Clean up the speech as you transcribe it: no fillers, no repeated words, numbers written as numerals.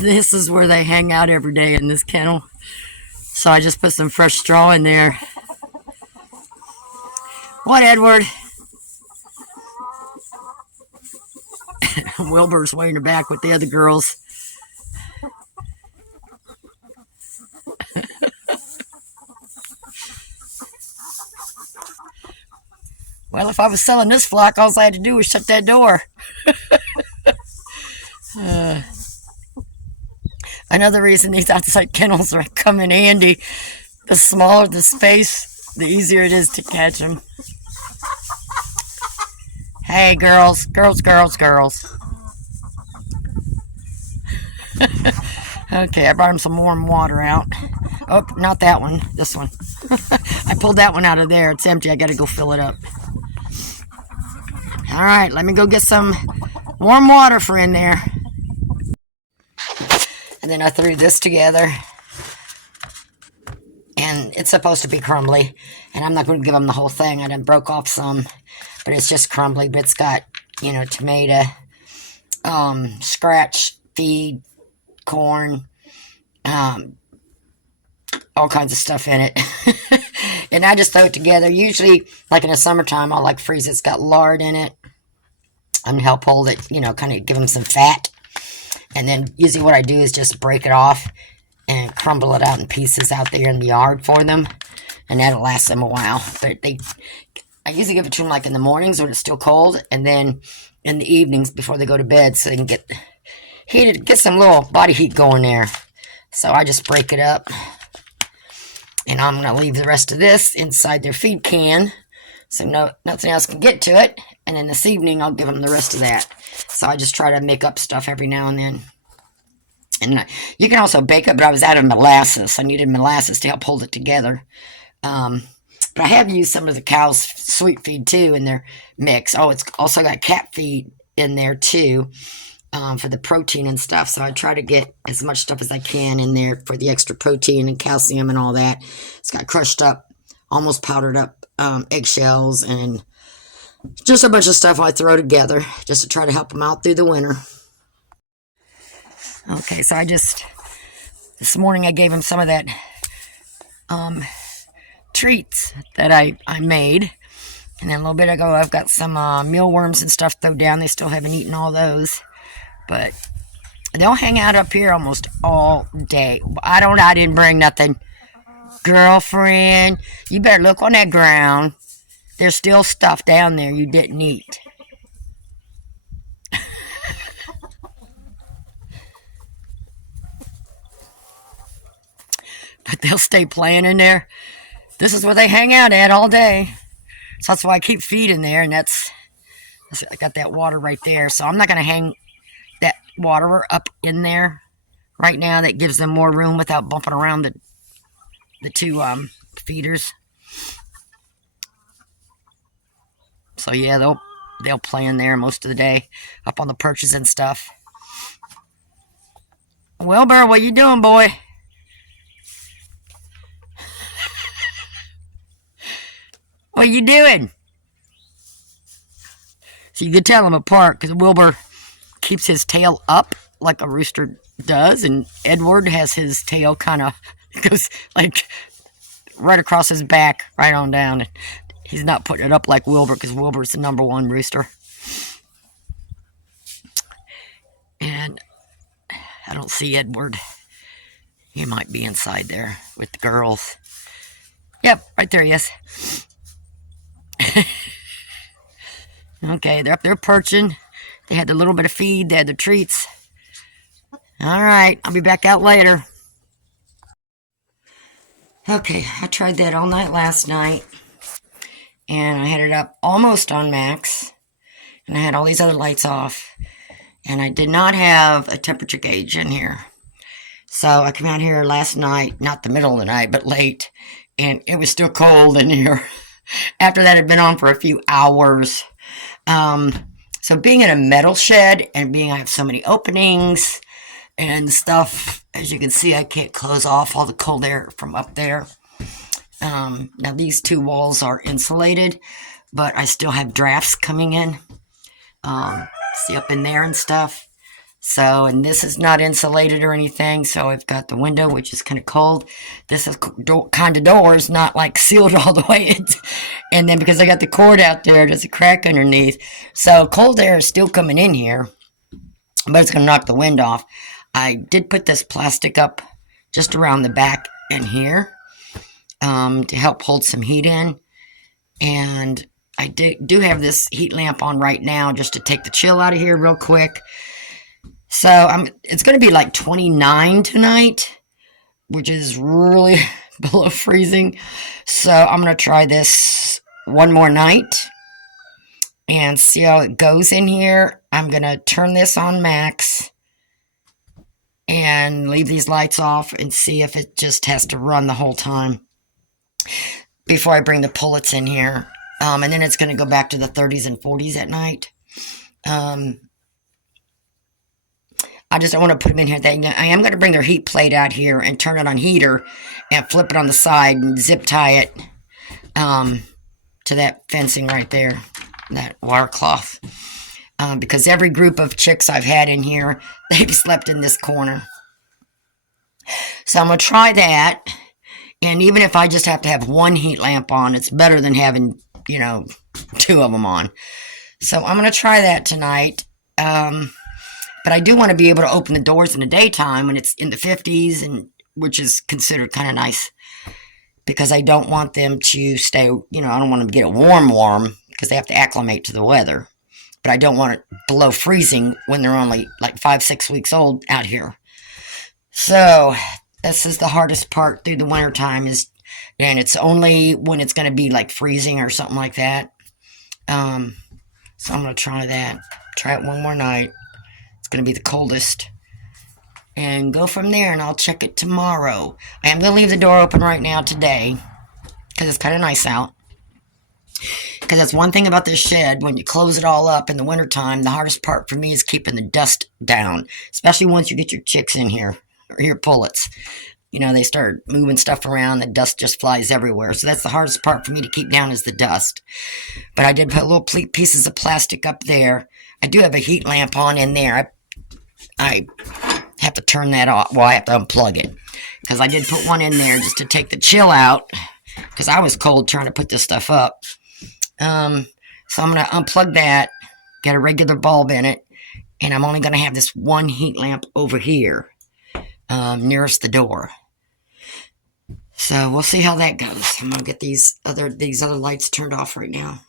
This is where they hang out every day in this kennel. So I just put some fresh straw in there. What, Edward? Wilbur's way in the back with the other girls. Well, if I was selling this flock, all I had to do was shut that door. Another reason these outside kennels are come in handy. The smaller the space, the easier it is to catch them. Hey, girls, girls, girls, girls. Okay, I brought him some warm water out. Oh, not that one, this one. I pulled that one out of there. It's empty. I got to go fill it up. All right, let me go get some warm water for in there. And then I threw this together. And it's supposed to be crumbly. And I'm not going to give them the whole thing. I done broke off some. But it's just crumbly. But it's got, you know, tomato, scratch feed, corn, all kinds of stuff in it. And I just throw it together. Usually, like in the summertime, I'll like freeze it. It's got lard in it. I'm going to help hold it, you know, kind of give them some fat. And then usually what I do is just break it off and crumble it out in pieces out there in the yard for them. And that'll last them a while. But I usually give it to them like in the mornings when it's still cold. And then in the evenings before they go to bed so they can get heated, get some little body heat going there. So I just break it up. And I'm going to leave the rest of this inside their feed can so nothing else can get to it. And then this evening, I'll give them the rest of that. So I just try to make up stuff every now and then. And you can also bake it, but I was out of molasses. I needed molasses to help hold it together. But I have used some of the cow's sweet feed, too, in their mix. Oh, it's also got cat feed in there, too, for the protein and stuff. So I try to get as much stuff as I can in there for the extra protein and calcium and all that. It's got crushed up, almost powdered up eggshells and just a bunch of stuff I throw together just to try to help them out through the winter. Okay, so this morning I gave them some of that treats that I made. And then a little bit ago I've got some mealworms and stuff thrown down. They still haven't eaten all those. But they'll hang out up here almost all day. I didn't bring nothing. Girlfriend, you better look on that ground. There's still stuff down there you didn't eat. But they'll stay playing in there. This is where they hang out at all day. So that's why I keep feeding there. And I got that water right there. So I'm not going to hang that water up in there right now. That gives them more room without bumping around the two feeders. So yeah, they'll play in there most of the day, up on the perches and stuff. Wilbur, what you doing, boy? What you doing? So you can tell them apart because Wilbur keeps his tail up like a rooster does, and Edward has his tail kind of goes like right across his back, right on down. He's not putting it up like Wilbur because Wilbur's the #1 rooster. And I don't see Edward. He might be inside there with the girls. Yep, right there he is. Okay, they're up there perching. They had the little bit of feed. They had the treats. All right, I'll be back out later. Okay, I tried that all night last night. And I had it up almost on max. And I had all these other lights off. And I did not have a temperature gauge in here. So I came out here last night, not the middle of the night, but late. And it was still cold in here. After that had been on for a few hours. So being in a metal shed and I have so many openings and stuff, as you can see, I can't close off all the cold air from up there. Now these two walls are insulated, but I still have drafts coming in. See up in there and stuff. So, and this is not insulated or anything. So I've got the window, which is kind of cold. This is kind of doors, not like sealed all the way. And then because I got the cord out there, there's a crack underneath. So cold air is still coming in here, but it's going to knock the wind off. I did put this plastic up just around the back and here to help hold some heat in. And I do have this heat lamp on right now just to take the chill out of here real quick. So it's going to be like 29 tonight, which is really below freezing. So I'm going to try this one more night and see how it goes in here. I'm going to turn this on max and leave these lights off and see if it just has to run the whole time before I bring the pullets in here. And then it's going to go back to the 30s and 40s at night. I just don't want to put them in here. I am going to bring their heat plate out here and turn it on heater and flip it on the side and zip tie it to that fencing right there, that wire cloth. Because every group of chicks I've had in here, they've slept in this corner. So I'm going to try that. And even if I just have to have one heat lamp on, it's better than having, two of them on. So I'm going to try that tonight. But I do want to be able to open the doors in the daytime when it's in the 50s, and which is considered kind of nice. Because I don't want them to stay, I don't want them to get it warm, because they have to acclimate to the weather. But I don't want it below freezing when they're only like 5-6 weeks old out here. So this is the hardest part through the winter time and it's only when it's going to be like freezing or something like that. So I'm going to try that. Try it one more night. It's going to be the coldest. And go from there, and I'll check it tomorrow. I am going to leave the door open right now today because it's kind of nice out. Because that's one thing about this shed. When you close it all up in the wintertime, the hardest part for me is keeping the dust down. Especially once you get your chicks in here, or your pullets. They start moving stuff around. The dust just flies everywhere. So that's the hardest part for me to keep down is the dust. But I did put little pieces of plastic up there. I do have a heat lamp on in there. I have to turn that off. Well, I have to unplug it. Because I did put one in there just to take the chill out. Because I was cold trying to put this stuff up. So I'm going to unplug that. Get a regular bulb in it. And I'm only going to have this one heat lamp over here. Nearest the door. So we'll see how that goes. I'm going to get these other lights turned off right now.